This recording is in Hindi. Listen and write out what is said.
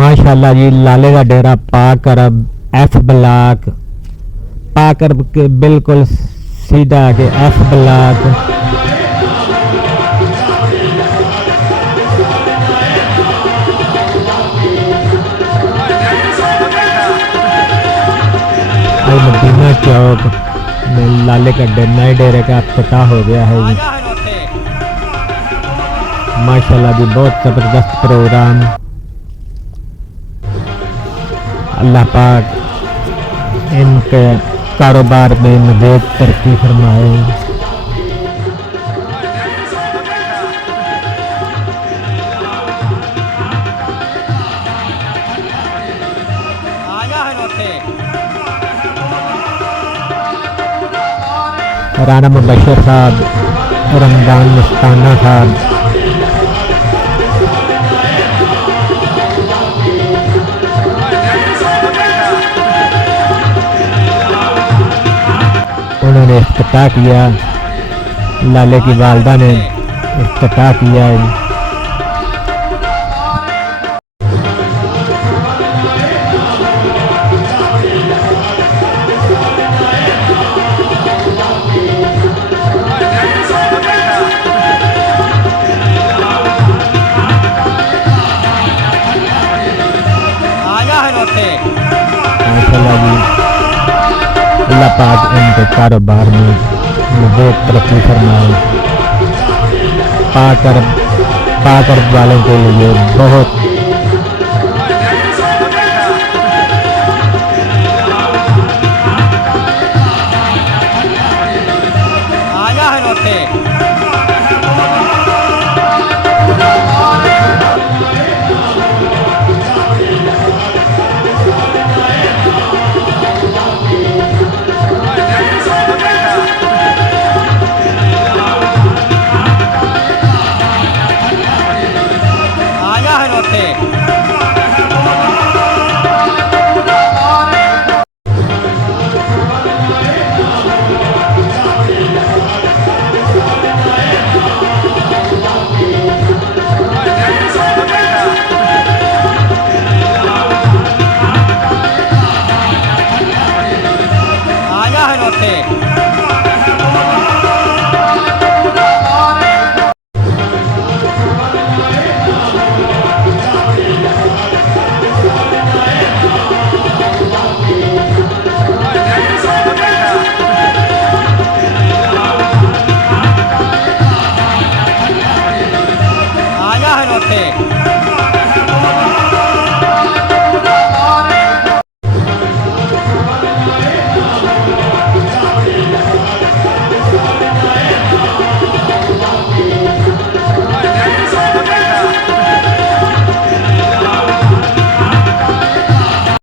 माशाल्लाह जी लाले का डेरा पाकर अब एफ ब्लॉक पाकर के बिल्कुल सीधा आगे एफ ब्लॉक मदीना चौक में लाले का नए डेरे का अफ्ताह हो गया है जी। माशाल्लाह जी बहुत जबरदस्त प्रोग्राम। अल्लाह पाक इनके कारोबार में मज़ीद तरक्की फरमाए। राना मुबशर साहब, रमजान मुस्ताना साहब, उन्होंने इफ्तिताह किया। लाले की वालदा ने इफ्तिताह किया है। माशाल्लाह जी अल्लाह पाक इनके कारोबार में मज़ीद तरक्की फरमाए। पाकर वालों के लिए बहुत